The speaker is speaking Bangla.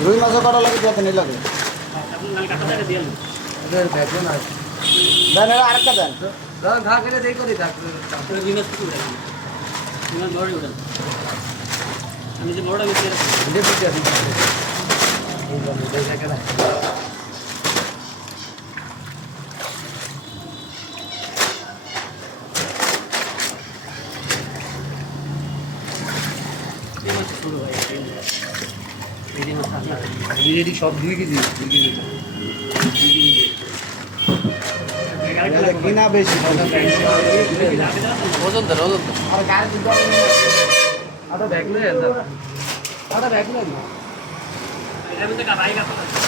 রুই মাছও কটা লাগে যাতে নিয়ে লাগে। কাটা দিয়ে দেন দেন আরেকটা দেন। দাদা ঘা করে দেই করি থাক তারপরে বিমাস কিছু উঠেন বিমাস বড় উঠেন আমি যে বড়টা বেশি ভিডিও ভিডিও দিই সব দুই কেজি দুই কেজি। কিনা বেশি ওজন ধর ওজন ধর। আর গাড়ি দুটো আটা ব্যাগ লয়ে দাদা